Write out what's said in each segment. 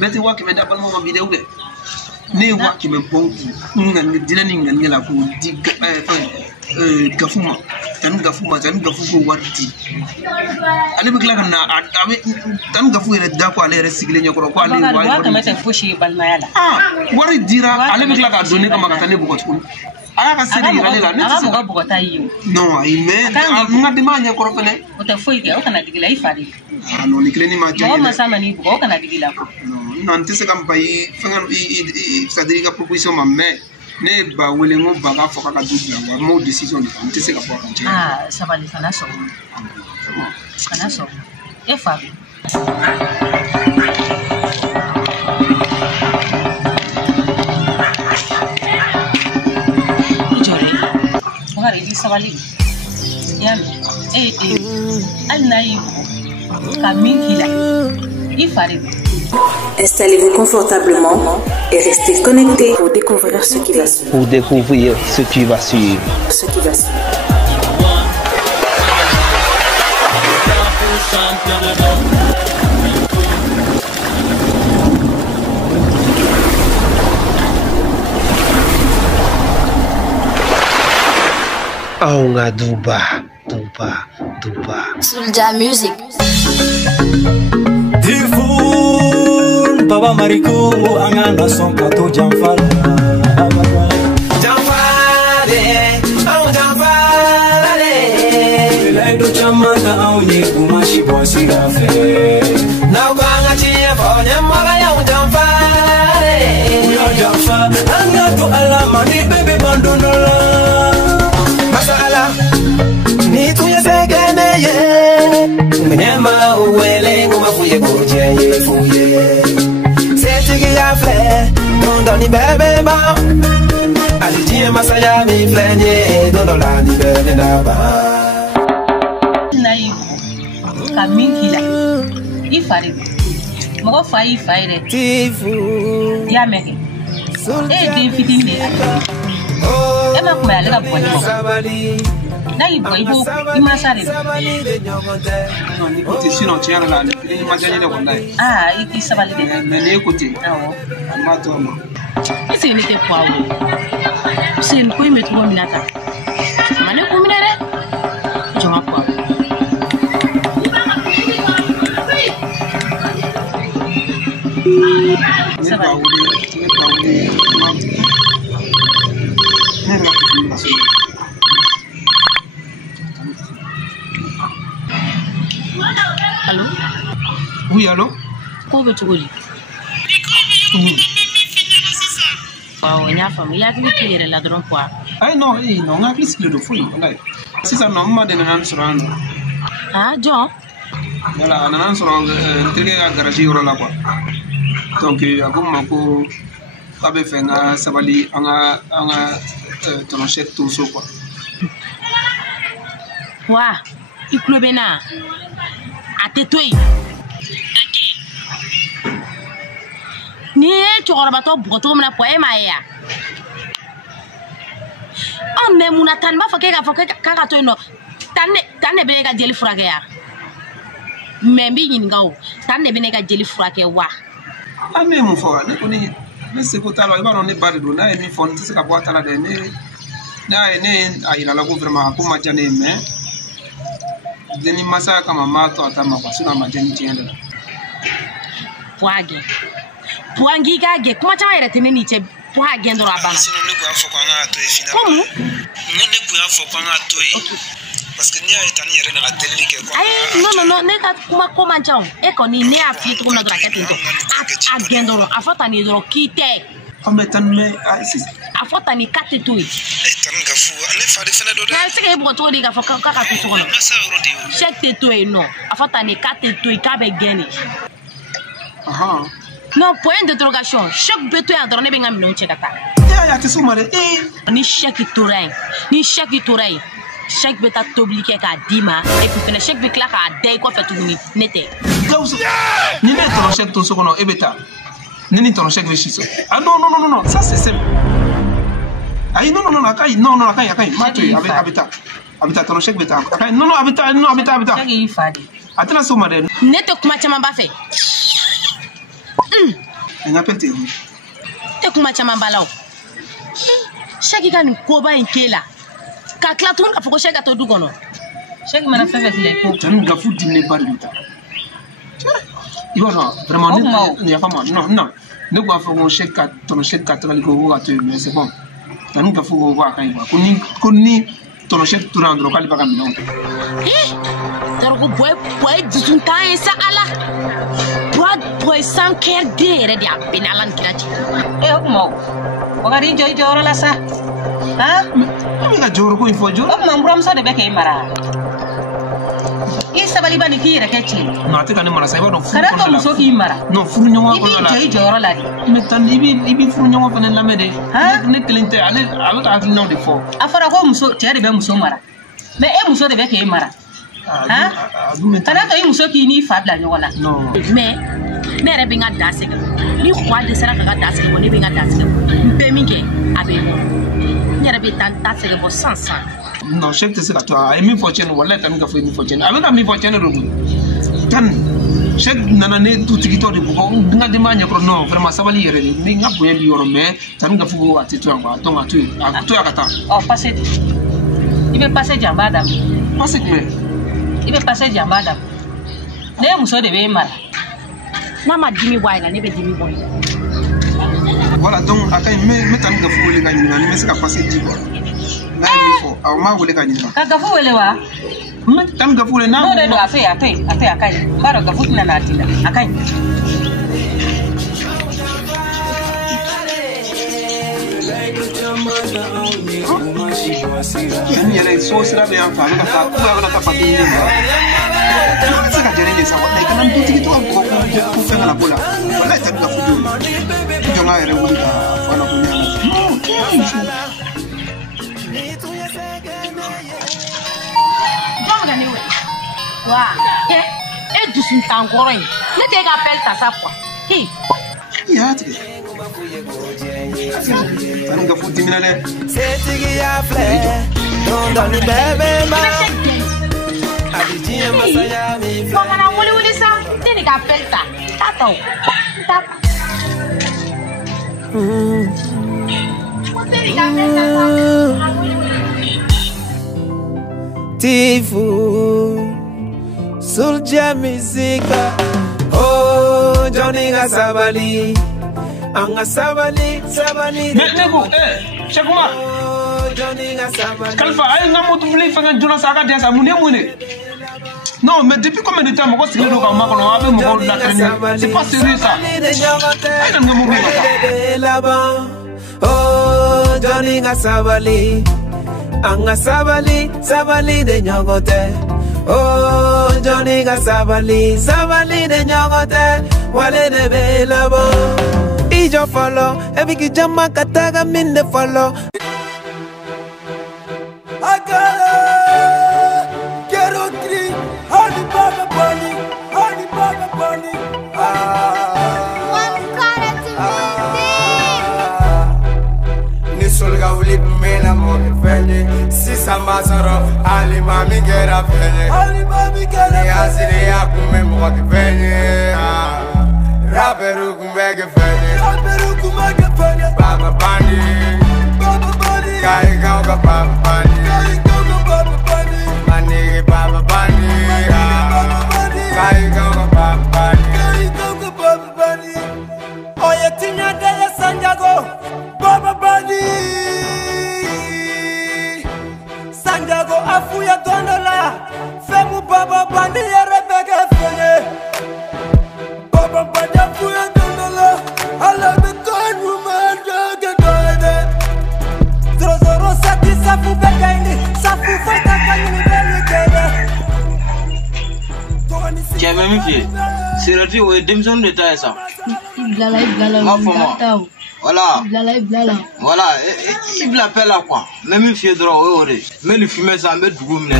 beti wa kime da balmo video ge ne wa kime bon ngan dina ni ngan la ko di gafuma tan gafu ko warti ale bi kala na tan gafu ene da ko ale resigle nyako ko ale wa ka mata fushi balmayala wari dira ale bi kala ka doni ka maka tane bugot ko aya ka seri ale la ne ti bugo ta yi non ay me ngadi ma nyako fene o ta foi ke o kana digila ifari no ni kleni ma jani ma sama ni bugo kana digila ko non te se kam bay fangan c'est-à-dire ka proposition ma mais ne ba wele ngo ba ka foka ka dubla wa mo decision ni kan te se ka foka kan sabali kana so e fabi jore ngari di sabali yan alnayi ka minkila ifari. Installez-vous confortablement et restez connectés pour découvrir ce qui va suivre. Oh, nga duba. Soulja Music. Baba Mariko angana son kato jamfal Lendo chamanda auni kumashi bosi gafe Na banga chia fonya mara ya jamfale Ya jamfa anga to alama ni bebe bandonola Masala ni tuya segene ye Mnyama uwele ngoma fuye kujenye fuye Doni bebe ba Alijie masaya mi flenye Dono la ni bebe na ba Naibu Kaminkila Ifari Moko fayi re Tifu Yameke Di fiti ne Ema kuma ya lega bwani Naibu ibu imasare non ni kote sinon tu yana la ni majani de konai iki sabali de mais ni kote ma to no isi ni te kwa wo sin ko imetu mo minata mane ko minere joma kwa sabali Allô? Oui, allô? Comment tu veux? On y a famille, il y a qui est là dans quoi? Ah non, on a plus de fou. Si ça n'a pas de nan sur un. Ah, John? Voilà, nan sur un télé à garage ou là quoi. Donc, à comme mako, abe fait un sabali, un ton chèque tout ça quoi. Wa, il pleut bien. Atetoi ni chorobato boto mna poema ya me muna tan ba fakeka kaka to no tanne be ga jeli frage ya me bi nyin ngaw tanne be ga jeli frage wa ame mu fo ne ko ni be se ko talo ba no ne bari do na mi fon tse ka boata la de ne na ne ayila la ko vraiment ko ma jane me deni masa kama mato atama kwa suna majani tienda Puangi gage kuma chama ere teneni che puage ndoro abana sino ne ko afo kwa ngato e fina komu ne ko afo kwa ngato e parce que nia etani ere na la télé ke kwa no ne ka kuma koma chao e ko ni ne afi to na dra ketinto agendoro afota ni dro kite ometan me afota ni kate to etan gafu ane fa de fena do na se ke boto di ga foka kaka to so no check to e no afota ni kate to ka be geni non, point d'interrogation. Chaque béton est en train de venir me dire ni chaque tourain, ni chaque tourain, chaque béton t'oblige à dima et puis chaque béton là à dé quoi fait tout ni n'était. Ni n'est ton chèque tout ce qu'on a et béta. Ni ton chèque véchis. Ah non, ça c'est simple. Aïe non, akai, matui avec habita ton chèque béta. Non, habita. Chaque il fadi. Attends, ça m'a dit. N'était comment tu m'as pas fait. Un appel télé. Et comment tu m'as balao? Chaque gars nous koba in kela. Kakla tout a foko chaque to dugono. Chaque mana fait avec les coupes. Tu nous gafou dîner par l'État. Il va vraiment il y a pas mal. Non, non. Ne pas faire mon chèque ton chèque 4 mais c'est bon. Tu nous gafou voir quand il va. Koni ton chèque tout rendre local pas comme non. Torgo boy disons temps ça ala. Boy sans cœur de dia penalan kirati. Mo. Ogari joy joro la sa. Ha? Mais la joro ko il faut joro. Mam brom so de beke mara. Isa bali bani ki rekechi. Non, te kan mara sa ba don fu. Kara to so ki mara. Non, fu nyonga ko la. Joy joro la. Mais tan ibi fu nyonga fa la mede. Ne kelente ale avec akli non de fo. Afara ko muso tiare be muso mara. Mais e muso de beke mara. Ha? Kara to muso ki ni fabla nyona. Non. Mais ne yɛrɛ bɛ n ka da sɛgɛn ni kwa dɛsɛra ka da sɛgɛn bɔ ne bɛ n ka da sɛgɛn n bɛ min kɛ a bɛ n yɛrɛ bɛ taa da sɛgɛn bɔ san. Non, chef te se ka to a ye min fɔ cɛni wallahi tan ka fɔ min fɔ cɛni a bɛ ka min fɔ cɛni de tan chef nana ne tutigitɔ de bugɔ n ka denbaya ɲɛkɔrɔ non vraiment sabali yɛrɛ de ni n ka bonya bi yɔrɔ mais tan ka fɔ ko a tɛ to yan quoi donc a to yen a to yan ka taa. Ɔ pase i bɛ pase janba daminɛ. Pase jumɛn? I bɛ pase janba daminɛ ne muso de bɛ mara. N'a ma dimi bɔ a la ne bɛ dimi bɔ ye. Voilà donc a ka ɲi n bɛ tan ka fɔ wele ka ɲininka ni n bɛ se ka pase di quoi n'a ye min fɔ awɔ n b'a wele ka ɲininka. Ka gafu wele wa? n bɛ tan gafu wele n'a. N'o de don a to yen a ka ɲi n b'a dɔn gafu tɛna n'a ti la a ka ɲi. Yan yɛrɛ so sira bɛ yan fɛ a bɛ ka taa k'u bɛ ka taa papiye ɲini ma. N tɛ se ka jɛrɛ de sa wa kana n dutigi tɔgɔ ko fɛn kana ko la walayi tan ka fɔ don jɔn ka yɛrɛ wuli ka fɔ a la ko ne yɛrɛ. Jɔn bɛ ka ne wele wa e dusu tan kɔrɔ in ne tɛ ka appel ta sa quoi. I y'a tigɛ. Tan ka fɔ dimina dɛ. Setigi ya filɛ dɔndɔni bɛɛ bɛ ma. Fɔ kana wuli sa ne de ka appel ta t'a ta o t'a ta. Tifu Sulja Musica Oh Johnny Sabali Anga Sabali Nego Shakuma Johnny Sabali Kalfa ayi nga moto vle fanga jona saka dia sa mune non mais depuis combien de temps moko signé do ka ma kono abe moko la traîner c'est pas sérieux ça ayi na ngamo là-bas Oh Johnny Sabali Anga Sabali de nyogote Oh Johnny Sabali de nyogote Wale de belabo Ijo follow Ebiki jama kataga minde follow Agala Kero kri Honey baba bunny Solga ulip mena mo fenye sisa masoro ali mami gera fenye ni asiri ya kume mo fenye raperu kumbe fenye baba bandi kai ga baba bandi mani baba bandi kai ga baba bandi oye tinya de Santiago Baba Bandi Santiago afuya dondola Femu Baba Bandi ya rebeke fenye Baba Bandi afuya dondola Ala beton woman doge doge Zoro sati safu bekaini Safu fata kanyini beli kene Kɛmɛ min fiyɛ sirati o ye denmisɛnninw de ta ye sa. Iblala Ma fɔ ma voilà voilà i bila paix la quoi mais min fiyɛ dɔrɔn o ye o de ye n bɛ nin filmé sa n bɛ dugu minɛ.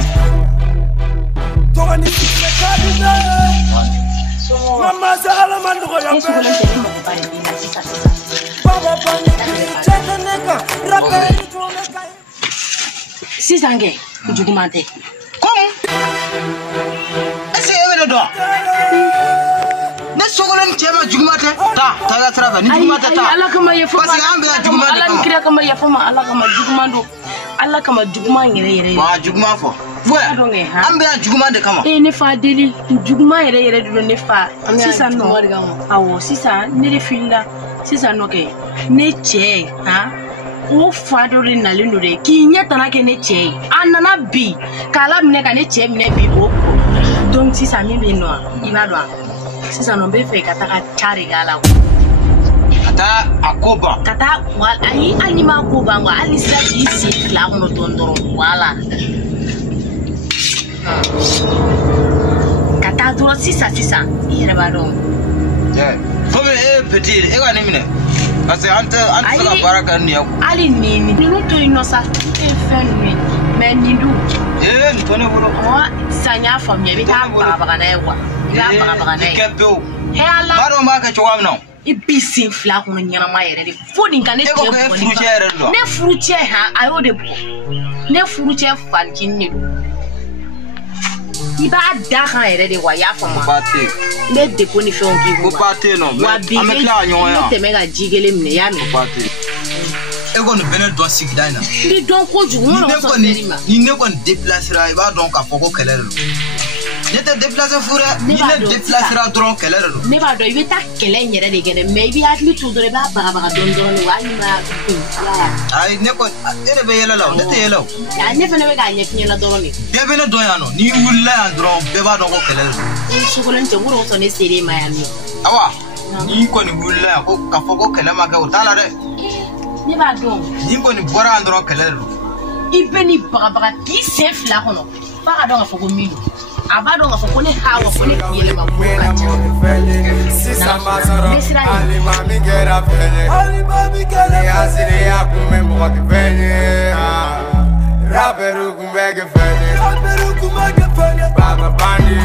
Sisan kɛ juguman tɛ. Est-ce que e bɛ ne dɔn wa? Ne sogolen cema jugumate ta ga sarafa ni jugumate ta Allah kama ya fa parce que ambe jugumate Allah ni kira kama ya fa ma Allah kama jugumando Allah kama juguma yere ma juguma fo fo ambe jugumande kama ne fa deli juguma yere do ne fa sisa no awo sisa ne le filla sisa no ke ne che ha o fa do ri na le no de ki nyata na ke ne che anana bi kala mine ka ne che mine bi bo donc sisa mi be no iba do sisa no be fe kata ka chari gala kata akoba kata wal ani anima akoba ngo ali sa isi la ngono tondoro wala kata duro sisa yere ba do fobe petit e ga nemine parce que ante la baraka ni yako ali ni to inosa e fen ni men ni du ntone bolo wa sanya fam ye bita ba na ewa ya ba na kepo he ala baro ma ka chwa no ibisi fla ko nyana ma yere de fodi kan ne fruitier ha ayo de ne fruitier fankin ni iba da kan yere de wa ya fama pate ne de ko ni fe on ki ko pate no amekla nyon ya te mega jigele mne ya me pate e ko no bene do sikidana ni don ko ju won so serima ni ne ko déplacer ba donc a foko kelero ne te déplacer fura ni ne déplacer donc kelero ne ba do ibeta kele nyere de gene maybe at me to do ba ba don wa ni ma ai ne ko ere be yela law ne te yela ya ne fe ne ga nye finyela do ni de bene do ya no ni wulla andro be ba donc kelero so ko len te wuro so ne serima ya mi awa ni ko ni wulla ko ka foko kelema ka utala de ne ba do ni ko ni bora andro kelero ibeni baga ki sef la kono ba do nga foko mi abado nga foko ne hawa ko ne yele ba ko sisa masoro ali mami gera fele asire ya kume mo ke fele raperu kume ke fele baba bandi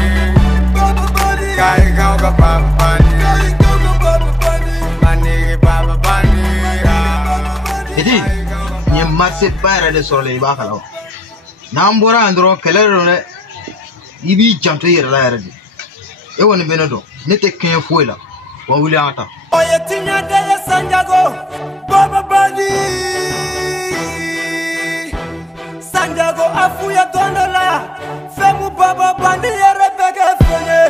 kai ga baba bandi mani baba bandi edi ni marse para de sole ba kala nambora andro kelero ne ibi janto yere la yere e woni benodo ne te ken fuela wa wuli ata oye tinya de Santiago baba bandi Santiago afuya dondola femu baba bandi yere bege fene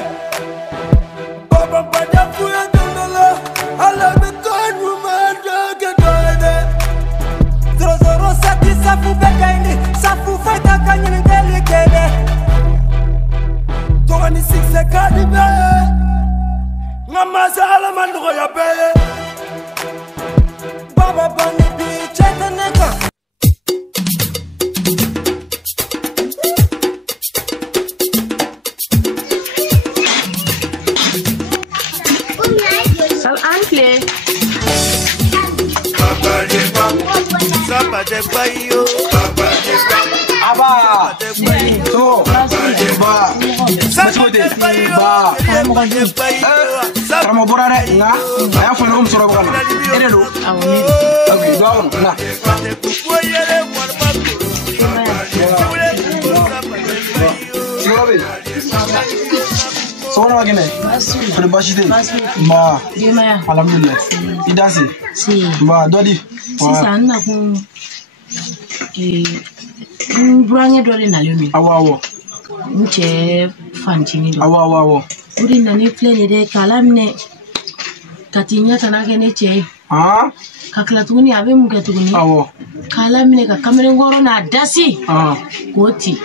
baba bandi afuya dondola ala be kon woman doge doge zoro sati safu bekaini safu fata kanyene delikede 26 kadibe ngamaza ala mandugo ya bele baba bani bi chetaneka sal ancle Sapa de bayo aba to ba masode ba ramo borare na aya fo no msoro bana ere lo okay do awon na sirobe sono wagene ko bashite ma alhamdulillah idasi si ba dodi sisa na ko branya dole na lumi awawo nche fanchini do awawo uri na ni plane de kalamne katinya tanake ne che kakla tuni abe mu gatuni awo kalamne ka kamere ngoro na dasi koti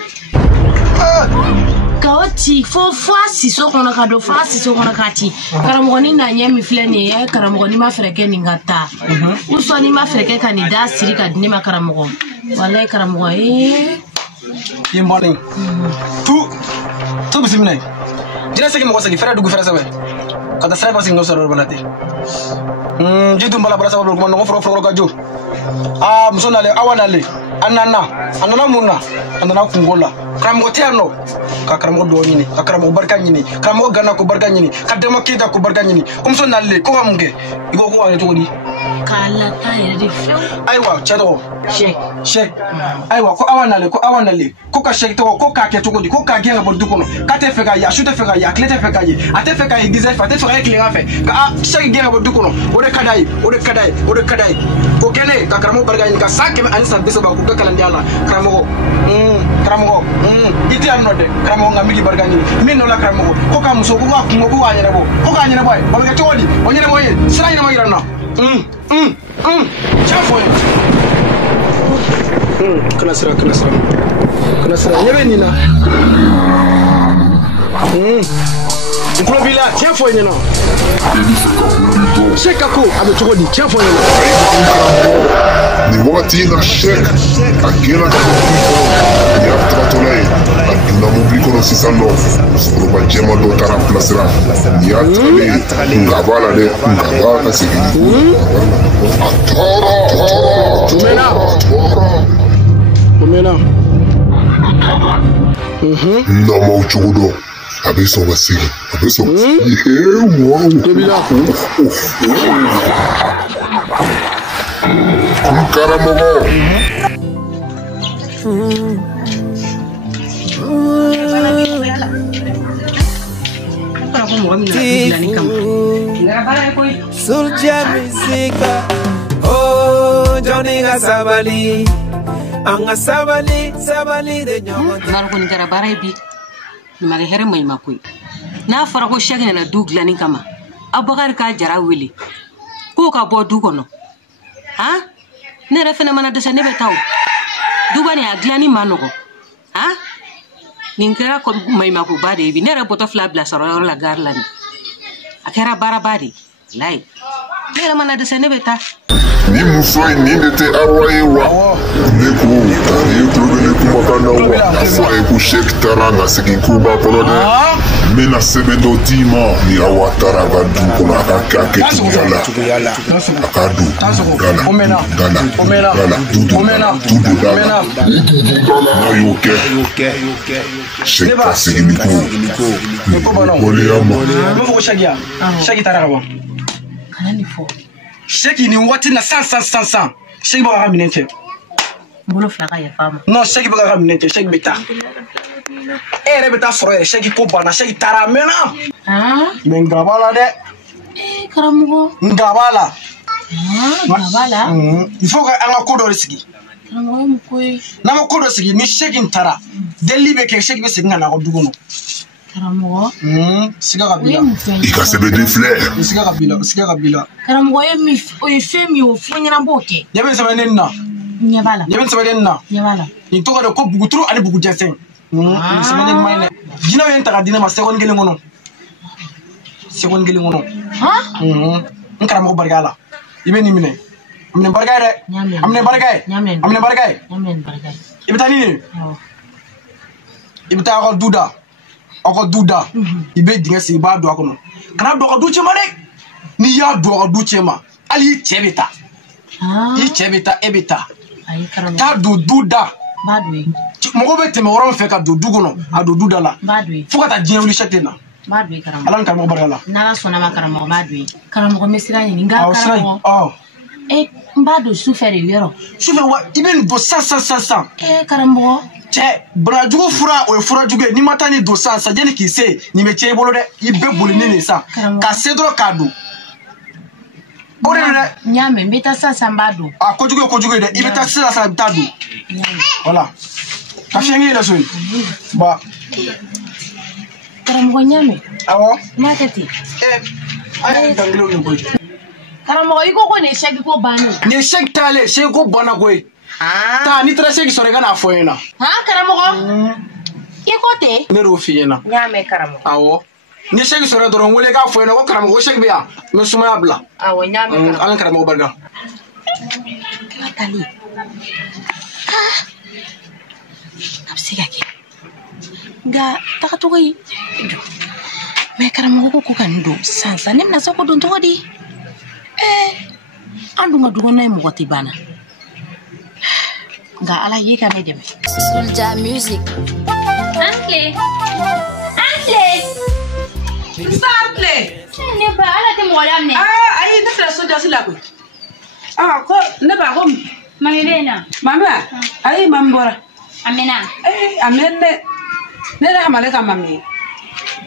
kawati fo fasi so kono ka do fasi so kono kati karamo ni na nyemi flani ya karamo ni ma freke ni ngata uso ni ma freke ka ni da siri ka ni ma karamo wallahi karamo yimboni tu bisimne dina segi mo ko segi fera dugu fera sawe kada sara ko singo soro balati jitu mbala bala sawo ko no fro ka jo musonale awanale anana munna anana kungola karamɔgɔ tɛ yan nɔ ka karamɔgɔ dɔw ɲini ka karamɔgɔ barika ɲini karamɔgɔ gana ko barika ɲini ka dɛmɛ keyita ko barika ɲini ko muso nalen ko ka mun kɛ i ko ka kɛ cogo di k'a lata yɛrɛ de fewu ayiwa cɛ tɔgɔ Sheikh ayiwa ko awa nale ko ka Sheikh tɔgɔ ko k'a kɛ cogo di ko k'a gɛn ka bɔ du kɔnɔ k'a tɛ fɛ k'a ye a su tɛ fɛ k'a ye a tile tɛ fɛ k'a ye a tɛ fɛ k'a ye disɛri fɛ a tɛ fɛ k'a ye tilegan fɛ ka Sheikh gɛn ka bɔ du kɔnɔ o de ka d'a ye o de ka d'a ye o kɛlen ka karamɔgɔ barika ɲini ka san 100 ani san 30 k'u bɛɛ kalandenya la karamɔgɔ i tɛ yan nɔ dɛ karamɔgɔ nka n bɛ k'i barika ɲini min nɔ la karamɔgɔ ko k'a muso ko k'a kungo ko k'a ɲɛnabɔ o bɛ kɛ cogo di o ɲɛnabɔ ye sira ɲɛnabɔ yira n na tiɲɛ fɔ n ye kana sira ɲɛ bɛ nin na n tulo b'i la tiɲɛ fɔ n ɲɛna Sheikh ka ko a bɛ cogo di tiɲɛ fɔ n ɲɛna nin wagati in na Sheikh a gɛnna ka bɔ du kɔnɔ ni y'a tagatɔ n'a ye a donna mobili kɔnɔ sisan nɔ musokɔrɔba jɛman dɔ taara bilasira ni y'a tagalen nga b'a la dɛ nga b'a ka segin a tɔɔrɔ o mɛnna n'amaw cogo dɔn a bɛ sɔn ka segin a bɛ sɔn kun karamɔgɔ Surja musika oh Johnny ga sabali anga sabali de nyama marko ni garabara bi ni mage here mai makoi na fara ko Sheikh na du glani kama Abubakar ka jara wele ko ka bo du kono ha ne refena mana de sene betaw du bani a glani manogo ha nin kera ko mai mako bade bi ne re boto fla bla soro la garlani akera barabadi lai ne mana de sene beta ni muso in nin de tɛ awa ye wa ne ko ni tulo bɛ ne kumakan na wa a fɔ a ye ko Sheikh taara nka segin ko b'a kɔnɔ dɛ n bɛna sɛbɛn dɔ d'i ma ni awa taara a ka du kɔnɔ a ka kɛ a kɛcogoya la a ka don da la n'a y'o kɛ Sheikh ka segin ni ko waleya ma. n b'a fɔ ko Sheikh taara ka bɔ kana ni fɔ Sheikh ni waati na san Sheikh b'a ka minɛn cɛ bolo fila ka yafa ma non Sheikh b'a ka minɛn cɛ Sheikh bɛ taa e yɛrɛ bɛ taa sɔrɔ yɛrɛ Sheikh ko banna Sheikh taara a mɛnna mais nga b'a la dɛ karamɔgɔ nga b'a la il faut que an ka ko dɔ de sigi karamɔgɔ mu koyi n'an ka ko dɔ sigi ni Sheikh taara delili bɛ kɛ Sheikh bɛ segin ka na a ka du kɔnɔ karamɔgɔ siga ka bila i ka sɛbɛden filɛ siga ka bila karamɔgɔ o ye fɛn min o fɔ ɲɛna b'o kɛ ɲɛ bɛ sɛbɛnden na ɲɛ b'a la nin tɔgɔ de ko buguturu ani bugujɛsɛn sɛbɛnden ɲuman ye dɛ jinɛw ye n ta ka di ne ma seconde kelen kɔnɔ n karamɔgɔ barika la i bɛ nin minɛ a minɛ barika ye dɛ a minɛ barika ye i bɛ taa ni nin i bɛ taa aw ka du da i bɛ dingɛ sigi i b'a don a kɔnɔ kana don a ka du cɛ ma dɛ n'i y'a don a ka du cɛ ma hali i cɛ bɛ taa e bɛ taa k'a don du da mɔgɔ bɛ tɛmɛ yɔrɔ min fɛ ka don du kɔnɔ a don du da la fo ka taa diɲɛ wuli Sheikh tɛ na ala ni karamɔgɔ barika la n'ala sɔnna ma karamɔgɔ b'a don karamɔgɔ bɛ sira ɲini nka karamɔgɔ n b'a don sufɛ de yɔrɔ sufɛ wa i bɛ nin don san karamɔgɔ cɛ banajugu fura o ye furajugu ye n'i ma taa nin don san yanni k'i se nin bɛ tiɲɛ i bolo dɛ i bɛ boli ni nin san ka se dɔrɔn k'a don o de don dɛ n y'a mɛn n bɛ taa sisan n b'a don a kojugu ye dɛ i bɛ taa sisan i bɛ taa don voilà ka fiɲɛ k'i yɛrɛ so yen ba karamɔgɔ n y'a mɛn awɔ n'a tɛ ten a ye dɔnkiliw nin koyi karamɔgɔ i ko ko nin ye Sheikh ko bannen nin ye Sheikh taalen Sheikh ko banna koyi taa n'i taara Sheikh sɔrɔ i ka n'a fɔ n ɲɛna karamɔgɔ i ko ten ne y'o f'i ɲɛna n y'a mɛn karamɔgɔ awɔ ni Sheikh sɔrɔ dɔrɔn wele k'a fɔ n ɲɛna ko karamɔgɔ ko Sheikh bɛ yan n bɛ sumaya bila awɔ n y'a mɛn ala ni karamɔgɔ barika Nathalie a bɛ se ka kɛ nka tagacogo yi mɛ karamɔgɔ ko ka nin don sisan ne bɛna se ko don cogo di an dun ka du kɔnɔna ye mɔgɔ tɛ banna Ga ala yi ka me dem. Sulja music. Ancle. Ne ba ala te mo lam ne. Ai na tra so jasi la ko. Ko ne ba ko Mami bena. mama ai mambora. Amena. Amenne. Ne la male ka mami.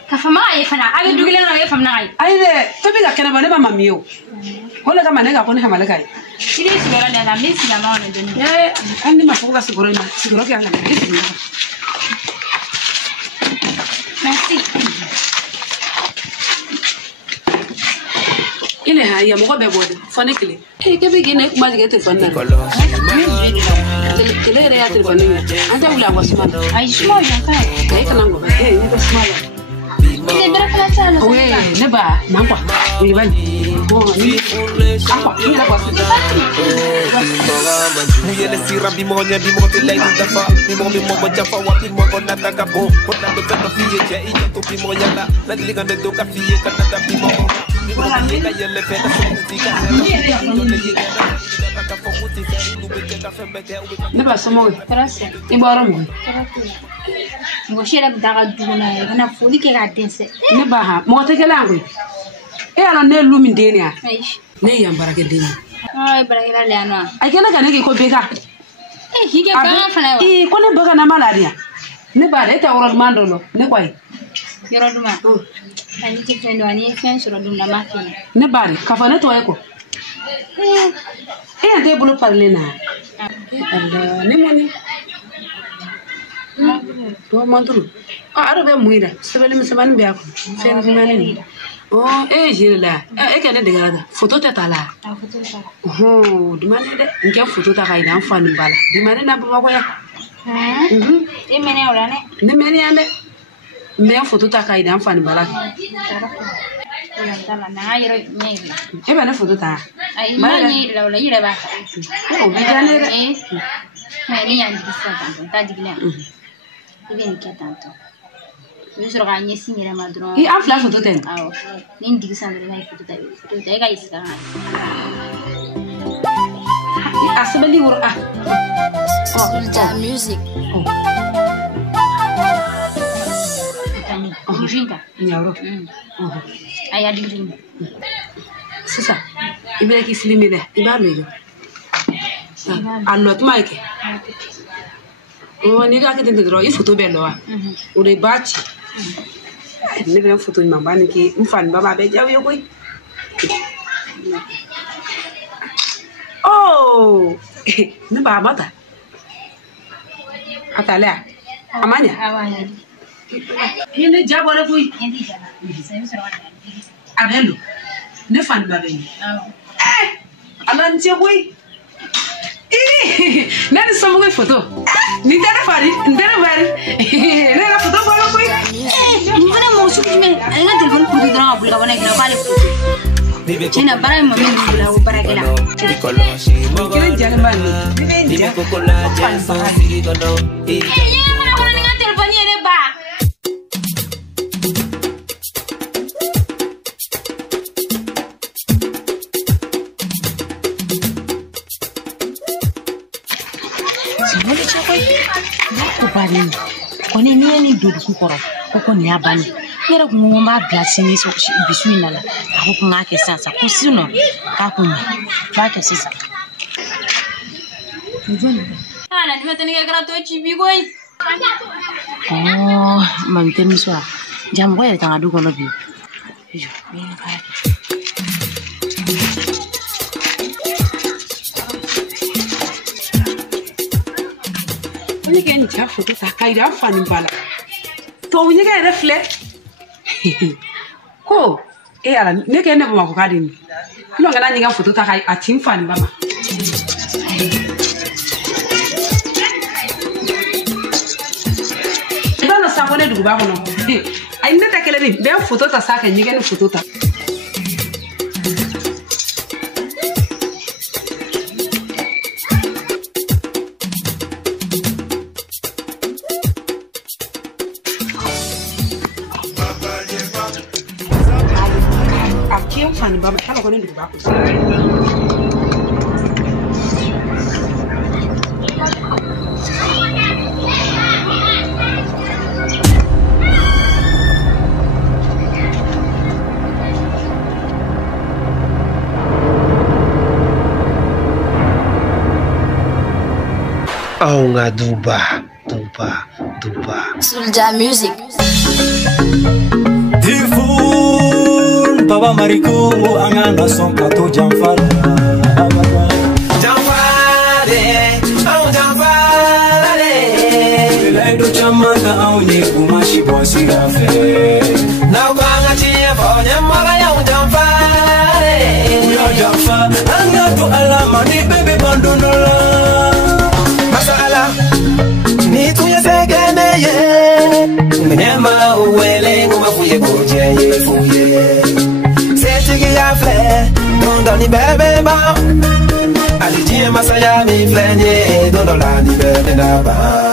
Ka fama ai fana. Ai dugile na ai fama ai. Ai de to bi ga kana ba ne ba mami yo. Ko le ka mane ga ko ne male kai. Sili sigara na misi na maana deni. Andi ma fuga sigoro na sigoro ke anga ne. Merci. Ile haya mo ko be bode fane kile ke be gene kuma diga telefon na kile re ya telefon ni anta wula wasma Ai shimo yanka. kai kana ngo ni ko smala Ile bera kala sana. we ne ba nan kwa we ban ko ni apa ni la kwasi Muye le sira bi mo nya bi mo te lai da fa bi mo jafa wa bi mo na ta ka bo ko na do ka fiye je i to bi mo ya la liga de do ka fiye ka na ta bi mo ne ba somo Gracias. iboro mo Ngoshira daga duguna na foli ke ga dense. ne ba ha mo te kala ngwe ala ne lumi denia Aish. ne yambara ke denia Ai baragila le anwa. akena kana ke ko beka Hige ba fana wa. ko ne beka na malaria ne ba de ta woro mandolo ne kwai Yoro duma. Ani ti fendo ani fen soro dum na makina. ne bari ka fa ne to eko ante bulu parle na Allah ne moni to mandulu aro be muira sebele mi semani be ako fen finani ni jila ke ne diga photo ta tala dimane de nge photo ta kai dan fani bala dimane na ba ko ya E mene ora ne. ne meni ande me photo ta kai dan fani bala Na yoro nyeri. e ba ne photo ta Ai mani la yire ba. be jane re Mani yan disa tanto ta digla. Iben ke tanto. Yusro ga nyesi nyere madro. I afla photo ten Awo. Nin digisa ndre na photo ta. Photo ta ga iska. asabali wor Sulja music. Jinga. nyaro Aya dinga. sisa ibe ki filimi de iba mejo anot maike ni ga ke dendro i photo be lo wa o de bachi ne be photo ma ba ni ki mfan ba be jaw yo koy ne ba mata atala amanya Awanya. ine jabore koy Endi jana. Sai yusro ga. abelo ne fan ba be alan che koy nani somo koy photo ni dara fari ndara bari ne la photo ba koy Mana mau suruh me. Enggak telepon kudu dong boleh kawan lagi balik. Cina barang mami bula barang kela. kire jale bani ni ja Iya mana kawan dengan teleponnya ini ba. Simole chako ko bani ko ni ni do ku koro ko ni abani yera ku mo ma glasi ni so bisu ina la ko ku ngake sasa ko sino ka ku ba ke sasa Ana ni mete ni kira to chibi koi. mam temi so jam ko ya tanga du ko no bi yo ni ba ni ke ni ja photo ta kai da fani bala to ni ga reflect ko ala ne ke ne ba ko ka din no ngala ni ga photo ta kai atin fani ba ma bana sa ko ne du ba ko no ai ne ta kele ni be photo ta sa ka ni ga ni photo ta fani baba kala ko ne du ba ko Aunga duba. Soulja Music. Tifun Baba Mariku angana son kato jamfara. Jamfare, au jamfare. Laido chamata au ni kumashi bosi gafe. Na wanga chia fanya mara ya jamfare. Uya jamfa, anga tu alama ni baby bandonola. Masala ni tu yesekene ye. Menyama uwele ngoma fuye koje ye fuye. Setigi ya fle, dondo ni bebe ba. Alijie masaya mi flenye, dondo la ni bebe na ba.